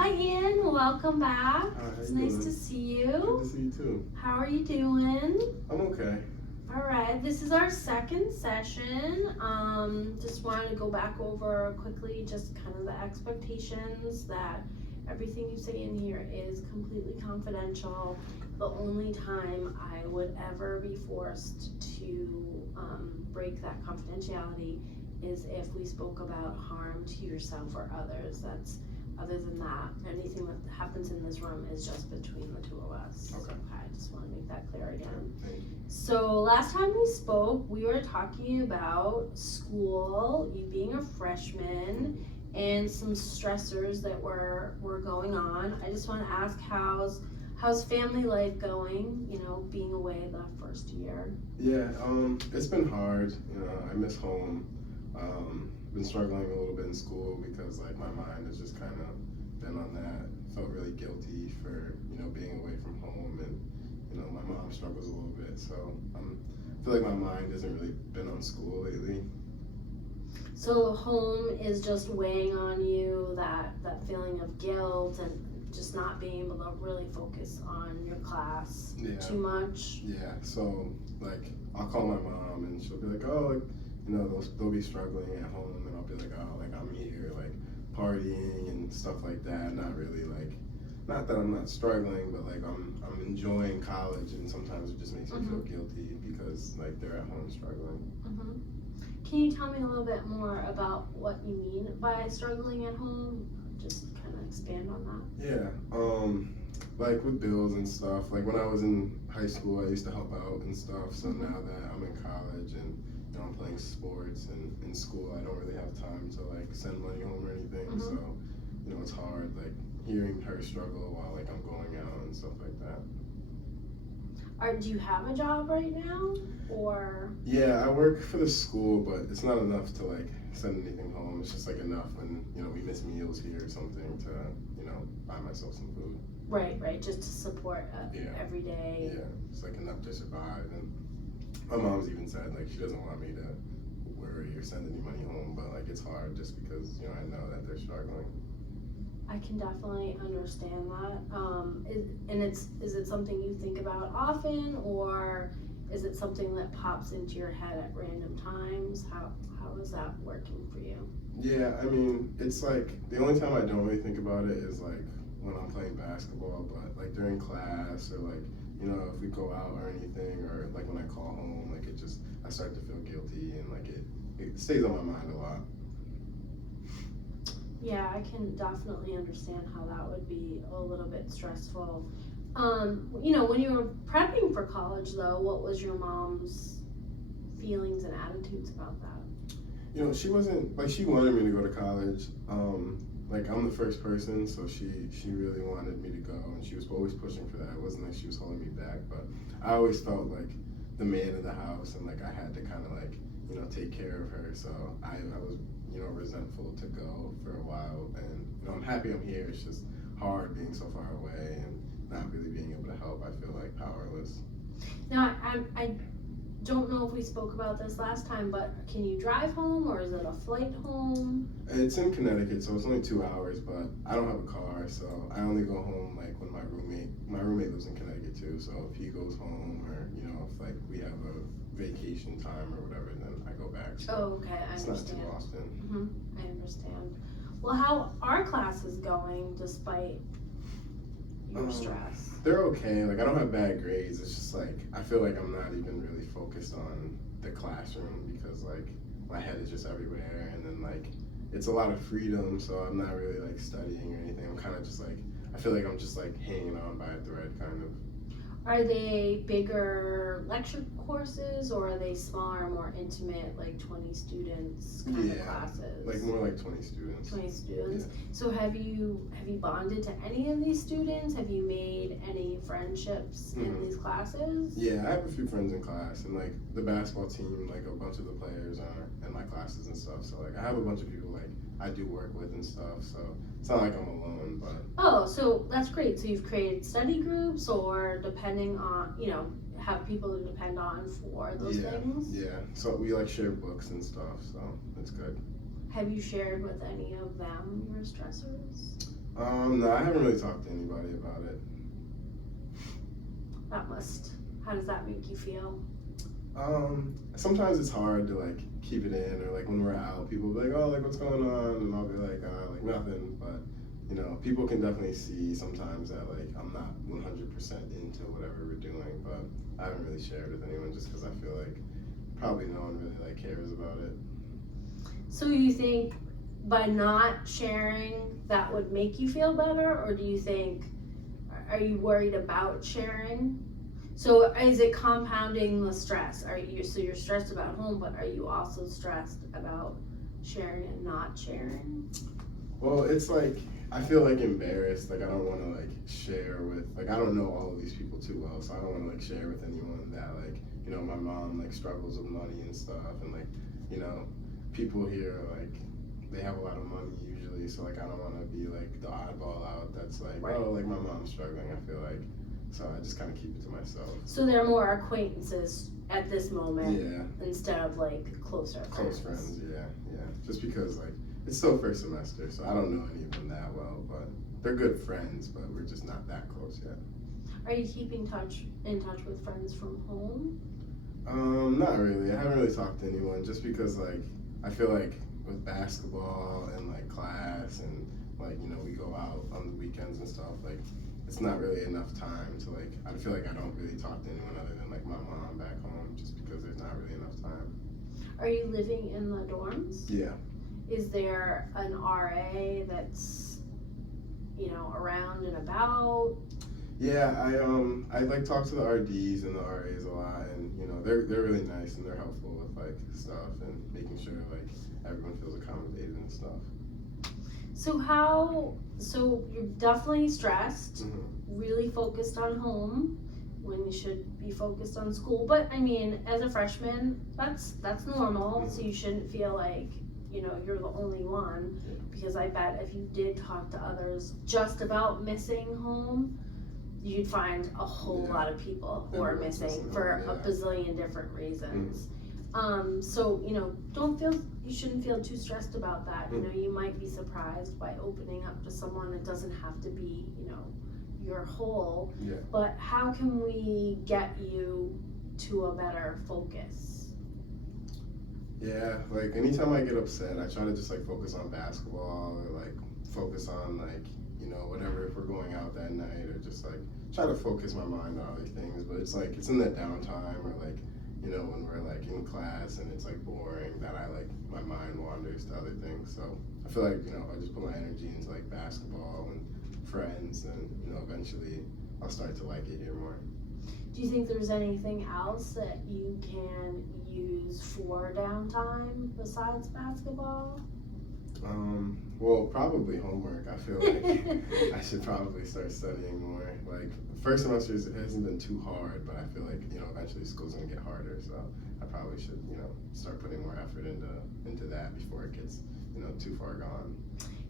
Hi Ian, welcome back. Hi, how It's you nice doing? to see Good you. to see you too. How are you doing? I'm okay. Alright, this is our second session. Just wanted to go back over quickly just kind of the expectations that everything you say in here is completely confidential. The only time I would ever be forced to break that confidentiality is if we spoke about harm to yourself or others. Other than that, anything that happens in this room is just between the two of us. Okay. I just want to make that clear again. Thank you. So last time we spoke, we were talking about school, you being a freshman, and some stressors that were going on. I just want to ask how's family life going? You know, being away the first year. Yeah, it's been hard. I miss home. Been struggling a little bit in school because like my mind has just kind of been on that. Felt really guilty for being away from home, and my mom struggles a little bit. So I feel like my mind hasn't really been on school lately. So home is just weighing on you, that feeling of guilt and just not being able to really focus on your class too much. Yeah. So like I'll call my mom and she'll be like, oh, like, they'll be struggling at home, and I'll be like, oh, like I'm here like partying and stuff like that. Not really like, not that I'm not struggling, but like I'm enjoying college, and sometimes it just makes me feel guilty because like they're at home struggling. Can you tell me a little bit more about what you mean by struggling at home? Just kind of expand on that. Yeah, like with bills and stuff. Like when I was in high school, I used to help out and stuff. So now that I'm in college and I'm playing sports and in school, I don't really have time to like send money home or anything. So it's hard like hearing her struggle while like I'm going out and stuff like that. Do you have a job right now, or? Yeah, I work for the school, but it's not enough to like send anything home. It's just like enough when we miss meals here or something to buy myself some food. Right, just to support every day. Yeah, it's like enough to survive. And my mom's even said like she doesn't want me to worry or send any money home, but like it's hard just because I know that they're struggling. I can definitely understand that. Is it something you think about often, or is it something that pops into your head at random times? How is that working for you? Yeah, I mean, it's like the only time I don't really think about it is like when I'm playing basketball, but like during class or like if we go out or anything, or like when I call home, like I start to feel guilty, and like it stays on my mind a lot. Yeah, I can definitely understand how that would be a little bit stressful. When you were prepping for college, though, what was your mom's feelings and attitudes about that? She wasn't like, she wanted me to go to college. Like I'm the first person, so she really wanted me to go, and she was always pushing for that. It wasn't like she was holding me back, but I always felt like the man of the house, and like I had to kind of like take care of her. So I was resentful to go for a while, and I'm happy I'm here. It's just hard being so far away and not really being able to help. I feel like powerless. Now, I don't know if we spoke about this last time, but can you drive home, or is it a flight home? It's in Connecticut, so it's only 2 hours, but I don't have a car, so I only go home like when my roommate lives in Connecticut too, so if he goes home, or if like we have a vacation time or whatever, then I go back. So oh, okay, I understand. It's not too often. I understand. Well, how are classes going despite your stress? They're okay. Like I don't have bad grades. It's just like I feel like I'm not even really focused on the classroom because like my head is just everywhere, and then like it's a lot of freedom, so I'm not really like studying or anything. I'm kind of just like, I feel like I'm just like hanging on by a thread kind of. Are they bigger lecture courses, or are they smaller, more intimate, like 20 students kind of classes? Like more like 20 students. 20 students. Yeah. So have you bonded to any of these students? Have you made any friendships in these classes? Yeah, I have a few friends in class, and like the basketball team, like a bunch of the players are in my classes and stuff. So like I have a bunch of people like I do work with and stuff. So it's not like I'm alone, but. Oh, so that's great. So you've created study groups, or depending on, have people to depend on for those things? Yeah, so we like share books and stuff, so it's good. Have you shared with any of them your stressors? No, I haven't really talked to anybody about it. How does that make you feel? Sometimes it's hard to like keep it in, or like when we're out, people will be like, oh, like what's going on? And I'll be like nothing. But, you know, people can definitely see sometimes that like I'm not 100% into whatever we're doing, but I haven't really shared with anyone just because I feel like probably no one really like cares about it. So you think by not sharing that would make you feel better, or do you think, are you worried about sharing? So is it compounding the stress? So you're stressed about home, but are you also stressed about sharing and not sharing? Well, it's like I feel like embarrassed. Like I don't want to like share with like I don't know all of these people too well, so I don't want to like share with anyone that like you know my mom like struggles with money and stuff, and like you know people here like they have a lot of money usually, so like I don't want to be like the oddball out that's like oh like my mom's struggling. I feel like so I just kind of keep it to myself. So they're more acquaintances at this moment, Yeah. Instead of like closer friends. Close friends, yeah. Just because like it's still first semester, so I don't know any of them that well, but they're good friends, but we're just not that close yet. Are you keeping in touch with friends from home? Not really. I haven't really talked to anyone just because like I feel like with basketball and like class and like you know we go out on the weekends and stuff like it's not really enough time to like I feel like I don't really talk to anyone other than like my mom back home just because there's not really enough time. Are you living in the dorms? Yeah. Is there an RA that's, you know, around and about? Yeah, I like talk to the RDs and the RAs a lot, and you know they're really nice and they're helpful with like stuff and making sure like everyone feels accommodated and stuff. So you're definitely stressed, Mm-hmm. really focused on home when you should be focused on school. But I mean, as a freshman, that's normal. Mm-hmm. So you shouldn't feel like, you know, you're the only one, because I bet if you did talk to others just about missing home, you'd find a whole lot of people who are missing for a bazillion different reasons. So, you know, you shouldn't feel too stressed about that. You know, you might be surprised by opening up to someone. It doesn't have to be, you know, your whole, but how can we get you to a better focus? Yeah, like anytime I get upset, I try to just like focus on basketball or like focus on like, you know, whatever if we're going out that night or just like try to focus my mind on other things. But it's like it's in that downtime or like, you know, when we're like in class and it's like boring that I like my mind wanders to other things. So I feel like, you know, if I just put my energy into like basketball and friends, then, you know, eventually I'll start to like it here more. Do you think there's anything else that you can use for downtime besides basketball? Well, probably homework. I feel like I should probably start studying more. Like, first semester it hasn't been too hard, but I feel like, you know, eventually school's gonna get harder, so I probably should, you know, start putting more effort into that before it gets, you know, too far gone.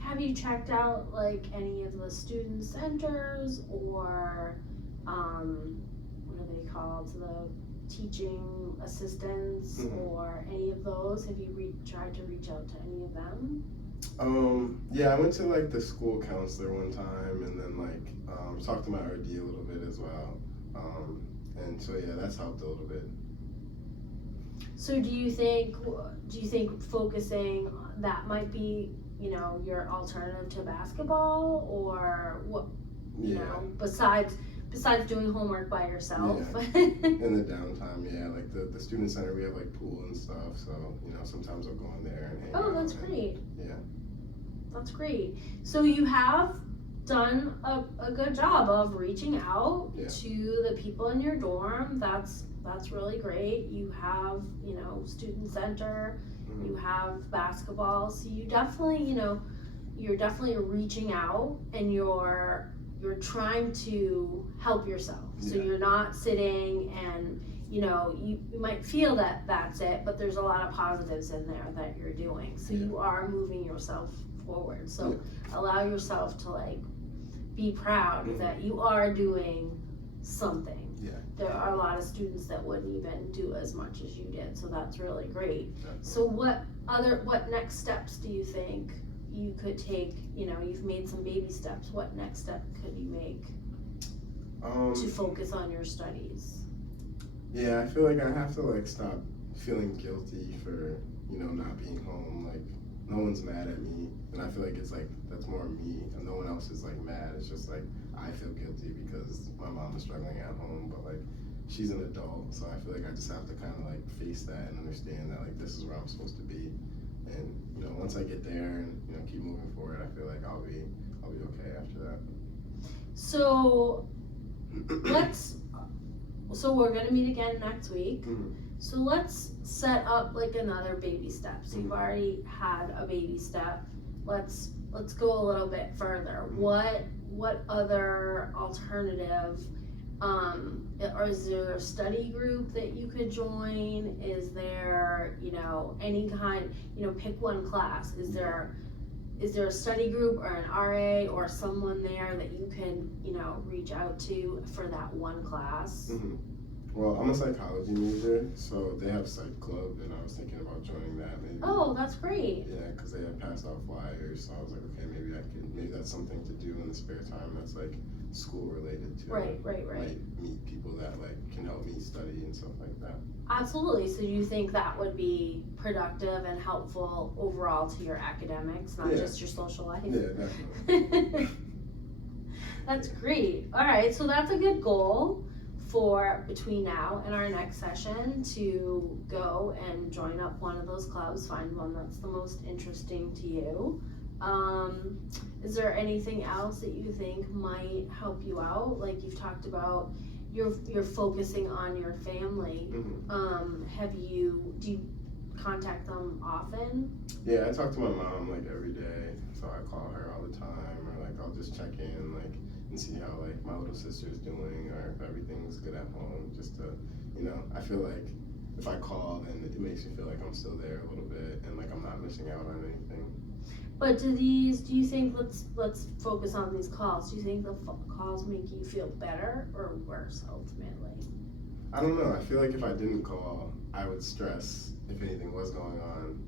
Have you checked out, like, any of the student centers or, what are they called, the teaching assistants or any of those? Have you tried to reach out to any of them? Yeah, I went to like the school counselor one time and then like talked to my RD a little bit as well. And so yeah, that's helped a little bit. So do you think focusing that might be, you know, your alternative to basketball, or what, you know, besides doing homework by yourself? In the downtime, like the student center, we have like pool and stuff, so you know sometimes I'll go in there and hang out. Oh, that's great. Yeah. That's great. So you have done a good job of reaching out to the people in your dorm. That's really great. You have, you know, student center, you have basketball, so you definitely, you know, you're definitely reaching out and you're trying to help yourself. So you're not sitting and, you know, you might feel that that's it, but there's a lot of positives in there that you're doing. So you are moving yourself forward. So allow yourself to like be proud that you are doing something. Yeah. There are a lot of students that wouldn't even do as much as you did, so that's really great. Definitely. So what next steps do you think you could take? You know, you've made some baby steps. What next step could you make to focus on your studies? Yeah, I feel like I have to like stop feeling guilty for, you know, not being home. Like, no one's mad at me, and I feel like it's like that's more me, and no one else is like mad. It's just like I feel guilty because my mom is struggling at home, but like she's an adult, so I feel like I just have to kind of like face that and understand that like this is where I'm supposed to be, and you know, once I get there and you know keep moving forward, I feel like I'll be okay after that. So so we're gonna meet again next week. Mhm. So let's set up like another baby step. So you've Mhm. already had a baby step. Let's go a little bit further. What other alternative, or is there a study group that you could join? Is there, you know, any kind, you know, pick one class. Is there a study group or an RA or someone there that you can, you know, reach out to for that one class? Mhm. Well, I'm a psychology major, so they have psych club, and I was thinking about joining that maybe. Oh, that's great. Yeah, because they had passed out flyers, so I was like, okay, maybe that's something to do in the spare time that's like school related to. Right. Like meet people that like can help me study and stuff like that. Absolutely. So you think that would be productive and helpful overall to your academics, not just your social life? Yeah, definitely. That's great. All right, so that's a good goal for between now and our next session to go and join up one of those clubs, find one that's the most interesting to you. Is there anything else that you think might help you out? Like you've talked about you're focusing on your family. Mm-hmm. Do you contact them often? Yeah, I talk to my mom like every day, so I call her all the time, or like I'll just check in like and see how like my little sister's doing or if everything's good at home, just to, you know, I feel like if I call then it makes me feel like I'm still there a little bit and like I'm not missing out on anything. But do you think, let's focus on these calls, do you think the calls make you feel better or worse ultimately? I don't know, I feel like if I didn't call, I would stress if anything was going on.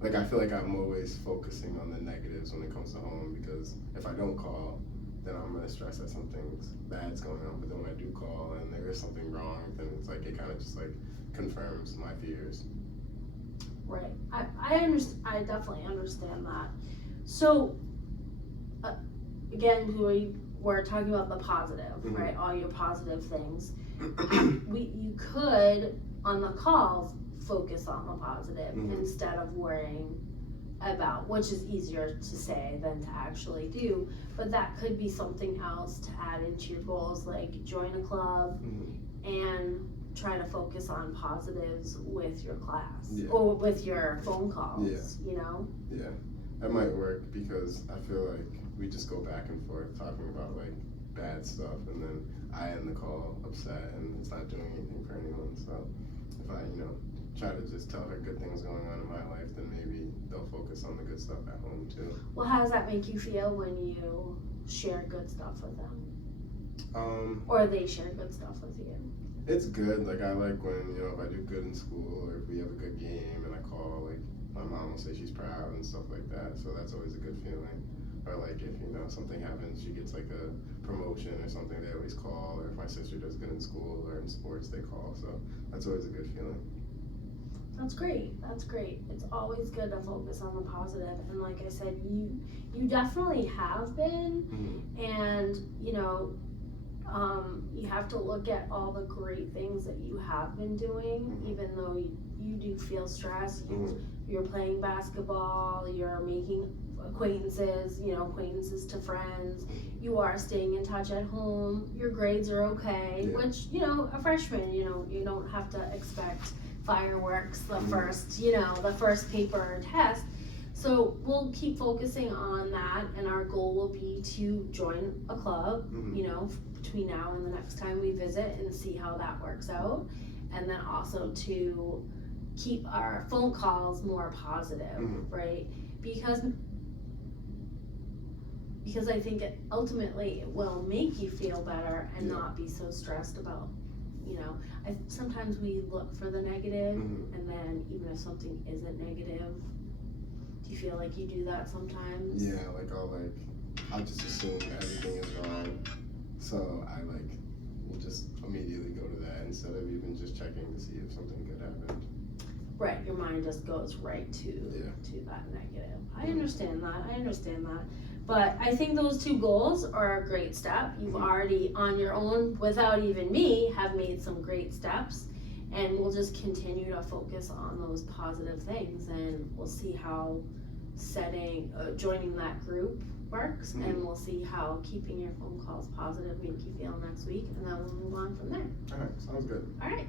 Like I feel like I'm always focusing on the negatives when it comes to home, because if I don't call, then I'm gonna stress that something's bad's going on. But then when I do call and there is something wrong, then it's like it kind of just like confirms my fears. Right. I definitely understand that. So again, we're talking about the positive, Mm-hmm. right? All your positive things. You could on the calls focus on the positive Mm-hmm. instead of worrying about, which is easier to say than to actually do, but that could be something else to add into your goals, like join a club. Mm-hmm. And try to focus on positives with your class. Yeah. Or with your phone calls. Yeah. You know? Yeah, that might work because I feel like we just go back and forth talking about like bad stuff, and then I end the call upset and it's not doing anything for anyone. So if I, you know, try to just tell her good things going on in my life, then maybe they'll focus on the good stuff at home too. Well, how does that make you feel when you share good stuff with them? Or they share good stuff with you? It's good. Like I like when, you know, if I do good in school or if we have a good game and I call, like my mom will say she's proud and stuff like that. So that's always a good feeling. Or like if, you know, something happens, she gets like a promotion or something, they always call. Or if my sister does good in school or in sports, they call. So that's always a good feeling. That's great. That's great. It's always good to focus on the positive. And like I said, you definitely have been. Mm-hmm. And, you know, you have to look at all the great things that you have been doing, Mm-hmm. even though you do feel stressed. Mm-hmm. You're playing basketball, you're making acquaintances, you know, acquaintances to friends. You are staying in touch at home. Your grades are okay, Yeah. which, you know, a freshman, you know, you don't have to expect fireworks the Mm-hmm. first paper or test. So we'll keep focusing on that, and our goal will be to join a club, Mm-hmm. you know, between now and the next time we visit, and see how that works out. And then also to keep our phone calls more positive, Mm-hmm. right? Because because I think it ultimately will make you feel better and Yeah. not be so stressed about, you know, sometimes we look for the negative, Mhm. and then even if something isn't negative, do you feel like you do that sometimes? Yeah, like I'll just assume everything is wrong, so I will just immediately go to that instead of even just checking to see if something good happened. Right, your mind just goes right to that negative. I understand that. But I think those two goals are a great step. You've Mhm. already, on your own, without even me, have made some great steps. And we'll just continue to focus on those positive things, and we'll see how joining that group works, Mhm. and we'll see how keeping your phone calls positive make you feel next week, and then we'll move on from there. All right, sounds good. All right.